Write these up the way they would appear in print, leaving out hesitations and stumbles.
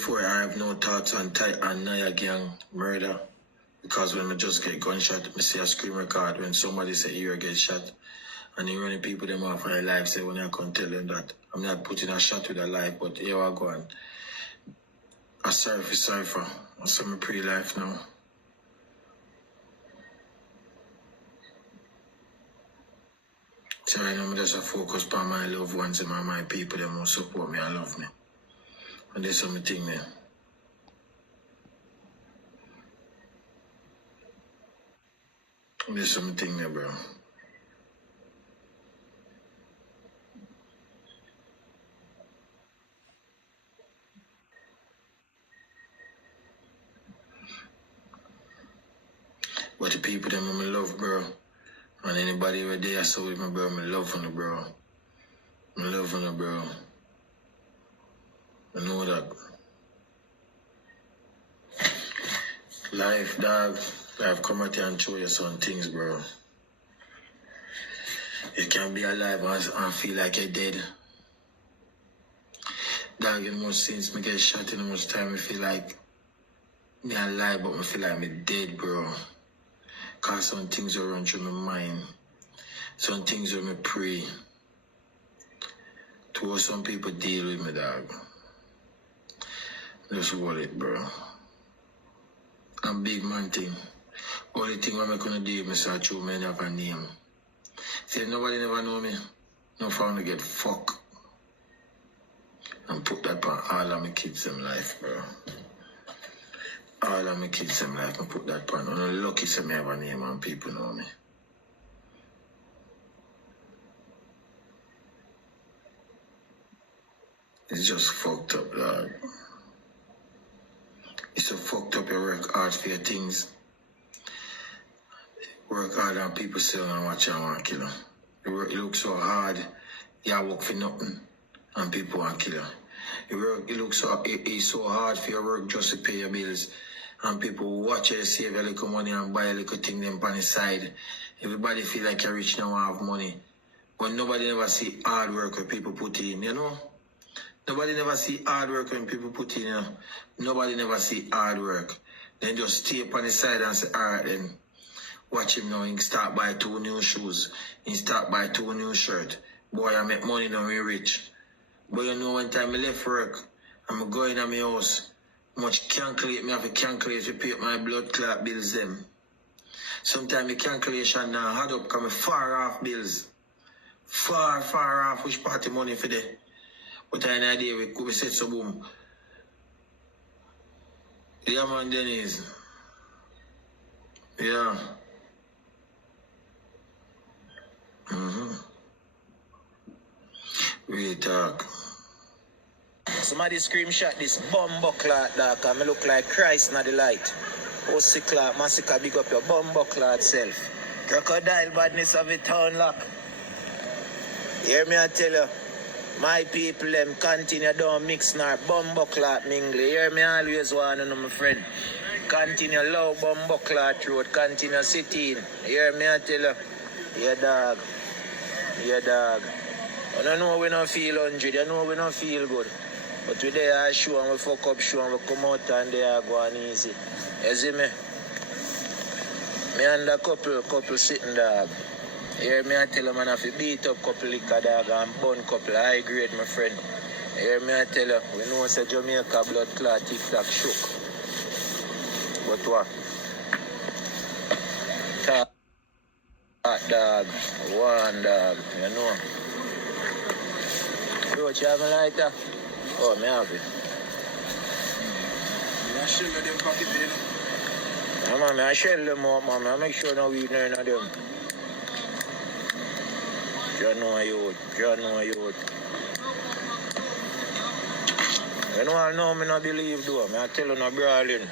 before, I have no thoughts on Niah gang murder. Because when I just get gunshot, I see a scream record when somebody say you get shot. And the only people them off their life say when I can tell them that I'm not putting a shot with a life, but here I go on. I sorry for cipher. I'm some pre-life now. So I'm just a focus on my loved ones and my people that will support me and love me. And there's something there. There's something there, bro. But the people that I love, bro. And anybody right there, so with me, bro, I love on the bro. I love on the bro. I know that. Life, dog. Life come at you and show you some things, bro. You can't be alive and feel like you're dead. Dog, in most since me get shot in much time, I feel like me alive, but I feel like me dead, bro. Cause some things will run through my mind. Some things will me pray. To what some people deal with me, dog. Just hold it, bro. I'm big man thing. Only thing I'm gonna do is me start through me have a name. See, nobody never know me. No fun to get fucked. And put that on all of my kids in life, bro. All of my kids in life, I put that on. I'm lucky to me have a name and people know me. It's just fucked up, dog. It's so fucked up. You work hard for your things. Work hard and people say, and watch you and want to kill you. You look so hard, you work for nothing, and people want to kill you. It's so hard for your work just to pay your bills, and people watch you save a little money and buy a little thing them on the side. Everybody feel like you're rich now and have money. But nobody never see hard work when people put in, you know? Nobody never see hard work when people put in, you know? Nobody never see hard work. Then just stay up on the side and say, all right then. Watch him now, he start buy 2 new shoes. He start buy 2 new shirts. Boy, I make money now, we rich. But you know, when time I left work, I'm going to my house. Much calculate, me have to calculate to pay up my blood clot bills them. Sometimes the calculation now add up because I'm far off bills. Far off which part of money for that. But I have an idea, we could set so boom. Yeah, man, Dennis. Yeah. We talk. Somebody screenshot this bumbo clot, dog, and me look like Christ in the light. Pussy clot, massacre, big up your bumbo clot self. Crocodile badness of the town lock. Hear me I tell you, my people them continue don't mix nor bumbo clot mingle. Hear me always want to know my friend. Continue low bumbo clot road, continue sitting. Hear me I tell you, yeah dog. Yeah dog. I don't know we don't feel 100, I know we don't feel good. But we there I show and we fuck up show and we come out and they are going easy. You see me? Me and a couple sitting dog. Hear me I tell them I have to beat up couple liquor dog and bun couple high grade my friend. Hear me I tell you, we know it's a Jamaica blood clot tic-tac shook. But what? Hot dog, one dog, you know. Bro, you have a lighter? Oh, me have it. I shell them pocket there. No, man, I shell them up, man. I make sure no weed none of them. You know youth. You know I know me not believe though. I tell you no brawling.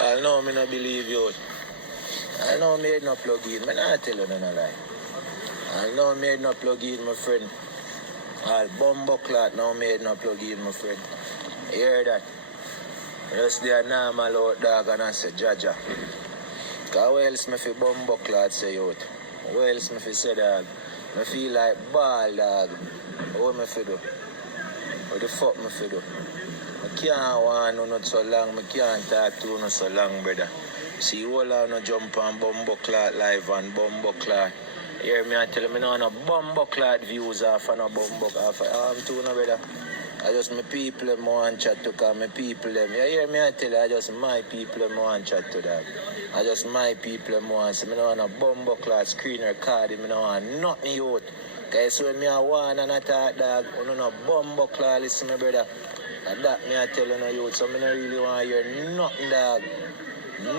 I know me not believe you. I know me no plug in. I not tell you no lie. I know me no plug in, my friend. All bumbo clot now made no plug in, my friend. You hear that? Just the normal out dog and I say Jaja. Cause what else me fi bumbo clot say out? What else me fi say dog? Me feel like ball dog. What me fi do? What the fuck me fi do? I can't want no not so long. I can't talk to no so long, brother. See, all I no jump on Bumbo Clot live and Bumbo Clot. Hear me and tell me no Bumbo Clot views off and no Bumbo off. I'm too no brother. I just my people them want chat to cause my people them. You hear me I tell you, I just my people them want chat to that. I just my people them want. So me no want a Bumbo Clot screen record. Me no want nothing youth. Cause when me a want and I talk dog, you no Bumbo Clot listen me brother. And that me I tell you no youth. So me no really want to hear nothing dog.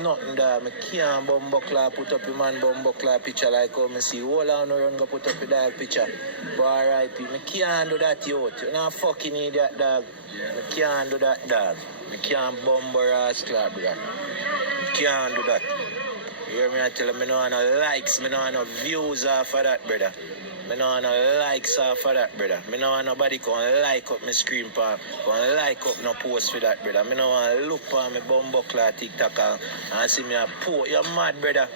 Nothing dog. Me can't Bumbo Clot put up your man Bumbo Clot picture like how me see all on no run go put up your dog picture. But R.I.P. Me can't do that youth. You not fucking idiot dog. Me can't do that dog. Me can't Bumbo Ras Clot brother. Me can't do that. You hear me I tell you me no want no likes, me no want no views off of that brother. Me no want no likes off of that, brother. Me no want nobody come like up my screen pan, come like up no post for that, brother. Me no want look on me Bumbo Clot TikTok and see me a post. You're mad, brother.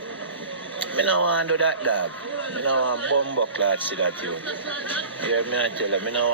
Me no want do that, dog. Me no want Bumbo Clot see that, you. You hear me I tell you, me no want